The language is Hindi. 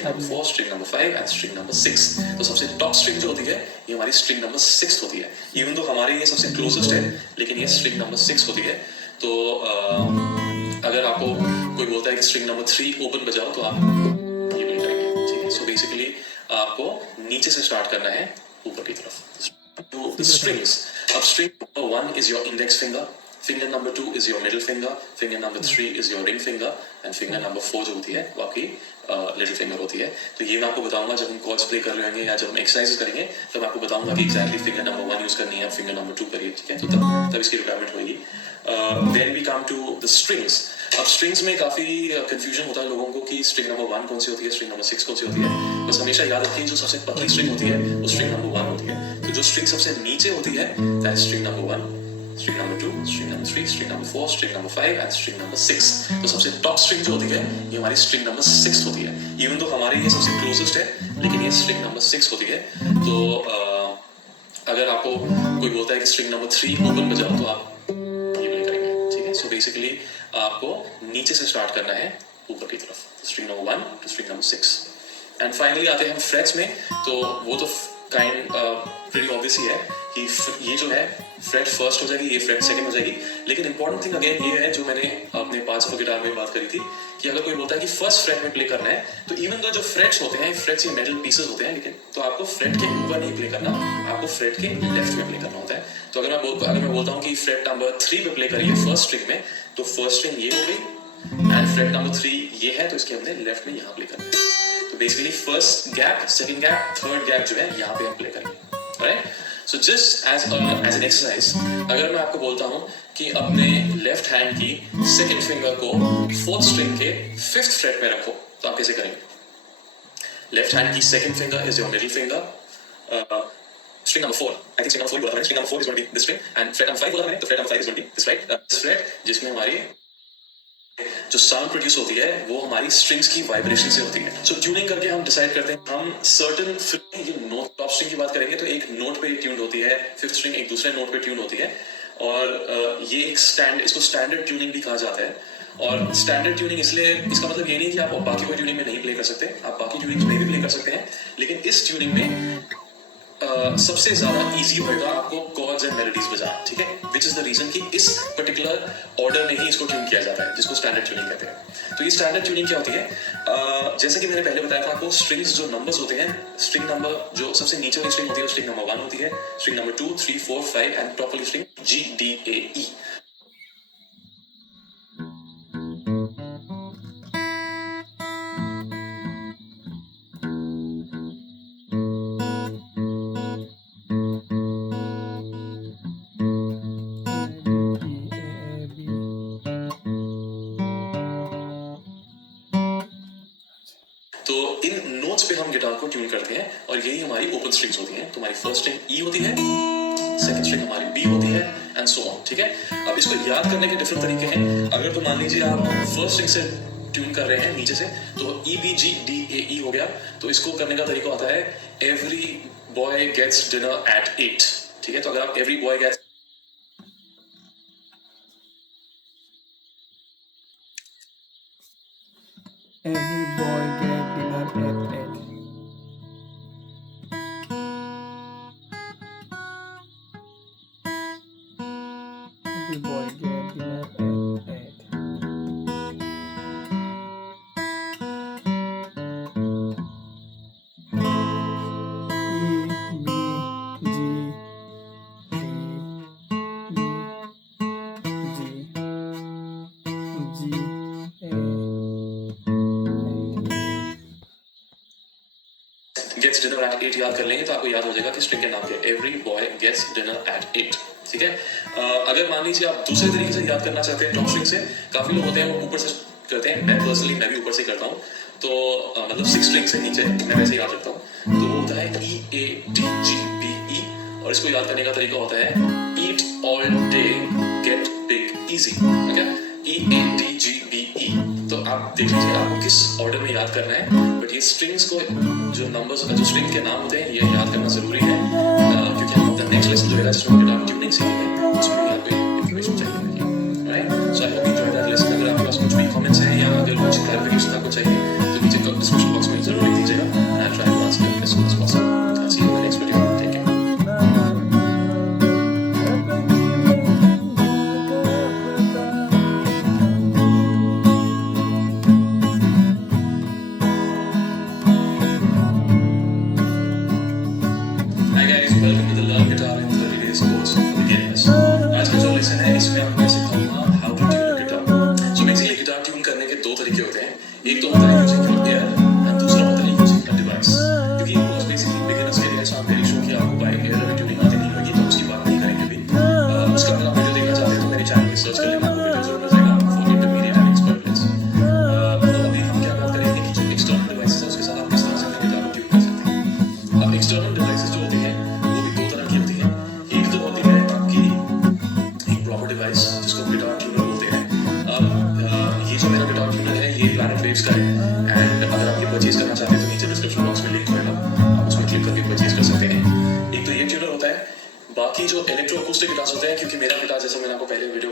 String number 4, string number 5 and string number 6। तो सबसे टॉप स्ट्रिंग जो होती है ये हमारी स्ट्रिंग नंबर 6 होती है। इवन तो हमारे ये सबसे क्लोजेस्ट है लेकिन ये स्ट्रिंग नंबर 6 होती है। तो अगर आपको कोई बोलता है कि स्ट्रिंग नंबर 3 ओपन बजाओ तो आप ये प्ले करेंगे, ठीक है। सो बेसिकली आपको नीचे से स्टार्ट करना है ऊपर की तरफ। To the strings. Up string number 1 is your index finger. Finger number 2 is your middle finger. Finger number 3 is your ring finger. And finger number 4 जो होती है वो आपकी लिटिल फिंगर होती है। तो ये मैं आपको बताऊंगा जब हम कॉर्ड्स प्ले कर रहे होंगे या जब हम एक्सरसाइजेस करेंगे तब आपको बताऊंगा कि एक्जैक्टली फिंगर नंबर 1 यूज करनी है, फिंगर नंबर 2 करिए, ठीक है। तो तब इसकी रिक्वायरमेंट होगी। Then we come to the strings. अब स्ट्रिंग्स में काफी कंफ्यूजन होता है लोगों को कि स्ट्रिंग नंबर 1 कौन सी होती है, स्ट्रिंग नंबर 6 कौन सी होती है। बस हमेशा याद रखिए जो सबसे पतली स्ट्रिंग होती है वो स्ट्रिंग नंबर 1 होती है। तो जो स्ट्रिंग सबसे नीचे होती है that is string number 1, string number 2, string number 3, string number 4, string number 5 and string number 6। तो सबसे टॉप स्ट्रिंग जो होती है ये हमारी स्ट्रिंग नंबर 6 होती है। इवन तो हमारे ये सबसे क्लोजेस्ट है लेकिन ये स्ट्रिंग नंबर 6 होती है। तो अगर आपको कोई बोलता है कि स्ट्रिंग नंबर 3 ओपन बजाओ तो आप ये प्ले करेंगे, ठीक है। सो बेसिकली आपको नीचे से स्टार्ट करना है ऊपर की तरफ, string number 1 to string number 6। And finally आते हैं हम फ्रेट्स में। तो वो तो काइंड प्रीटी ऑब्वियस ही है कि ये जो है फ्रेट फर्स्ट हो जाएगी, ये फ्रेट सेकंड हो जाएगी। लेकिन इंपॉर्टेंट थिंग अगेन ये है जो मैंने अपने 5 गिटार में बात करी थी कि अगर कोई बोलता है कि फर्स्ट फ्रेट में प्ले करना है तो इवन दो जो फ्रेट्स होते हैं फ्रेट्स ये मेटल पीसेस होते हैं, लेकिन तो आपको फ्रेट के ऊपर नहीं प्ले करना, आपको फ्रेट के लेफ्ट में प्ले करना होता है। तो अगर मैं बोलता हूँ कि फ्रेट नंबर 3 पे प्ले करिए फर्स्ट स्ट्रिंग में तो फर्स्ट स्ट्रिंग ये हो गई एंड फ्रेट नंबर 3 ये है तो इसके हमने लेफ्ट में यहाँ प्ले करना है। तो basically first gap, second gap, third gap जो है यहाँ पे हम प्ले करेंगे, right. So just as an exercise अगर मैं आपको बोलता हूँ कि अपने लेफ्ट हैंड की सेकंड फिंगर को फोर्थ स्ट्रिंग के फिफ्थ फ्रेट में रखो तो आप कैसे करेंगे? लेफ्ट हैंड की second finger is your middle finger, string number 4, I think string number 4 बोला था मैंने, string number 4 is going to be this string and fret number 5 बोला था मैंने, तो fret number 5 is going to be this, right? This fret जिसमें हमारी जो साउंड प्रोड्यूस होती है वो हमारी स्ट्रिंग्स की वाइब्रेशन से होती है। सो ट्यूनिंग करके हम डिसाइड करते हैं हम सर्टेन ये नोट, टॉप स्ट्रिंग की बात करेंगे तो एक नोट पे ट्यून होती है, फिफ्थ स्ट्रिंग एक दूसरे नोट पे ट्यून होती है और ये एक इसको स्टैंडर्ड ट्यूनिंग भी कहा जाता है। और स्टैंडर्ड ट्यूनिंग इसलिए, इसका मतलब ये नहीं कि आप बाकी कोई ट्यूनिंग में नहीं प्ले कर सकते, आप बाकी ट्यूनिंग में भी प्ले कर सकते हैं, लेकिन इस ट्यूनिंग में सबसे ज्यादा इजी होगा आपको कॉर्ड्स एंड मेलोडीज बजाना, ठीक है। विच इज द रीजन कि इस पर्टिकुलर ऑर्डर में ही इसको ट्यून किया जाता है जिसको स्टैंडर्ड ट्यूनिंग कहते हैं। तो ये स्टैंडर्ड ट्यूनिंग क्या होती है? जैसे कि मैंने पहले बताया था आपको, स्ट्रिंग्स जो नंबर्स होते हैं, स्ट्रिंग नंबर जो सबसे नीचे वाली स्ट्रिंग होती है स्ट्रिंग नंबर 1 होती है, स्ट्रिंग नंबर 2, 3, 4, 5 एंड टॉप वाली string G, D, A, E। तो इन नोट्स पे हम गिटार को ट्यून करते हैं और यही हमारी ओपन स्ट्रिंग्स होती हैं। तो हमारी फर्स्ट स्ट्रिंग E होती है, सेकंड स्ट्रिंग हमारी B होती है एंड सो ऑन, ठीक है। अब इसको याद करने के डिफरेंट तरीके हैं। अगर तो मान लीजिए आप फर्स्ट स्ट्रिंग से ट्यून कर रहे हैं नीचे से तो E, B, G, D, A, E हो गया। तो इसको करने का तरीका होता है every boy gets dinner at 8, ठीक है। तो अगर आप every boy gets Every boy get dinner at 8. Every boy get dinner at 8. E, B, G, D, G, A. Gets dinner at 8 याद कर लेंगे तो आपको याद हो जाएगा कि स्ट्रिंग के नाम क्या है, every boy gets dinner at 8, ठीक है। अगर मान लीजिए आप दूसरे तरीके से याद करना चाहते हैं टॉप स्ट्रिंग से, काफी लोग होते हैं वो ऊपर से करते हैं, मैं पर्सनली मैं भी ऊपर से करता हूँ। तो मतलब 6 स्ट्रिंग से नीचे मैं वैसे याद रखता हूँ। तो वो होता है E, A, D, G, B, E और इसको याद करने का तरीका होता है eat all day get big easy, okay. E, A, D, G, B, E। तो आप देख लीजिए आपको किस ऑर्डर में याद करना है, बट ये स्ट्रिंग्स को जो नंबर्स जो स्ट्रिंग के नाम होते हैं ये याद करना जरूरी है क्योंकि हम अपना नेक्स्ट लेसन जो है जिसमें गिटार ट्यूनिंग सीखेंगे उसमें भी आपको इन्फॉर्मेशन चाहिए, right. So I hope you enjoyed that lesson. अगर आपके पास कुछ भी कमेंट्स हैं या अगर कुछ क्लैरिफिकेशन आपको चाहिए तो नीचे डिस्क्रिप्शन बॉक्स में जरूर नीचे डिस्क्रिप्शन बॉक्स में लिंक होगा, आप उसमें क्लिक करके परचेज कर सकते हैं। एक तो ये ट्यूनर होता है, बाकी जो इलेक्ट्रो अकूस्टिक गिटार्स होते हैं, क्योंकि मेरा गिटार जैसे मैंने आपको पहले वीडियो